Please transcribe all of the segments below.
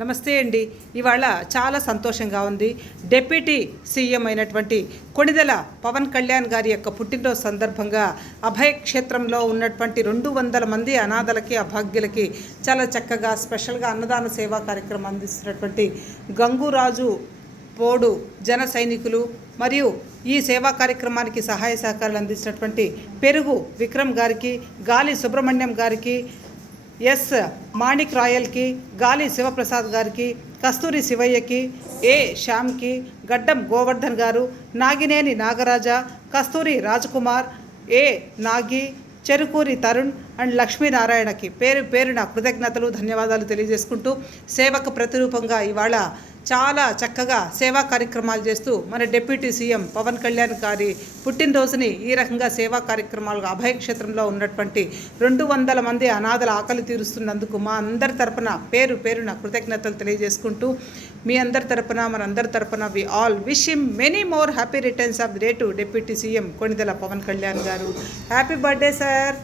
నమస్తే అండి. ఇవాళ చాలా సంతోషంగా ఉంది. డిప్యూటీ సీఎం అయినటువంటి కొణిదెల పవన్ కళ్యాణ్ గారి యొక్క పుట్టినరోజు సందర్భంగా అభయ క్షేత్రంలో ఉన్నటువంటి రెండు వందల మంది అనాథలకి అభాగ్యులకి చాలా చక్కగా స్పెషల్గా అన్నదాన సేవా కార్యక్రమం అందిస్తున్నటువంటి గంగురాజు పోడు జన సైనికులు మరియు ఈ సేవా కార్యక్రమానికి సహాయ సహకారాలు అందించినటువంటి పెరుగు విక్రమ్ గారికి గాలి సుబ్రహ్మణ్యం గారికి ఎస్ మాణిక్ రాయల్కి గాలి శివప్రసాద్ గారికి కస్తూరి శివయ్యకి ఏ శ్యామ్కి గడ్డం గోవర్ధన్ గారు నాగినేని నాగరాజ కస్తూరి రాజకుమార్ ఏ నాగి చెరుకూరి తరుణ్ అండ్ లక్ష్మీనారాయణకి పేరు పేరున కృతజ్ఞతలు ధన్యవాదాలు తెలియజేసుకుంటూ సేవకు ప్రతిరూపంగా ఇవాళ చాలా చక్కగా సేవా కార్యక్రమాలు చేస్తూ మన డిప్యూటీ సీఎం పవన్ కళ్యాణ్ గారి పుట్టినరోజుని ఈ రకంగా సేవా కార్యక్రమాలు అభయక్షేత్రంలో ఉన్నటువంటి రెండు వందల మంది అనాథల ఆకలి తీరుస్తున్నందుకు మా అందరి తరపున పేరు పేరున కృతజ్ఞతలు తెలియజేసుకుంటూ మీ అందరి తరపున మనందరి తరపున we all wish him many more happy returns of day to deputy CM Konidela Pawan Kalyan garu. Happy birthday sir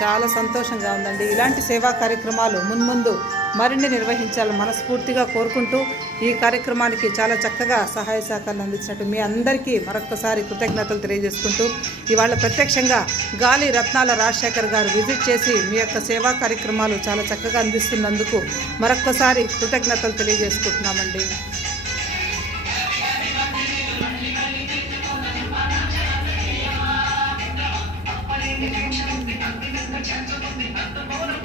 చాలా సంతోషంగా ఉందండి. ఇలాంటి సేవా కార్యక్రమాలు మున్ముందు మరిన్ని నిర్వహించాలని మనస్ఫూర్తిగా కోరుకుంటూ ఈ కార్యక్రమానికి చాలా చక్కగా సహాయ సహకారాలు అందించినట్టు మీ అందరికీ మరొకసారి కృతజ్ఞతలు తెలియజేసుకుంటూ ఇవాళ ప్రత్యక్షంగా గాలి రత్నాల రాజశేఖర్ గారు విజిట్ చేసి మీ యొక్క సేవా కార్యక్రమాలు చాలా చక్కగా అందిస్తున్నందుకు మరొకసారి కృతజ్ఞతలు తెలియజేసుకుంటున్నామండి. చెంచుతుంది అంత మౌనం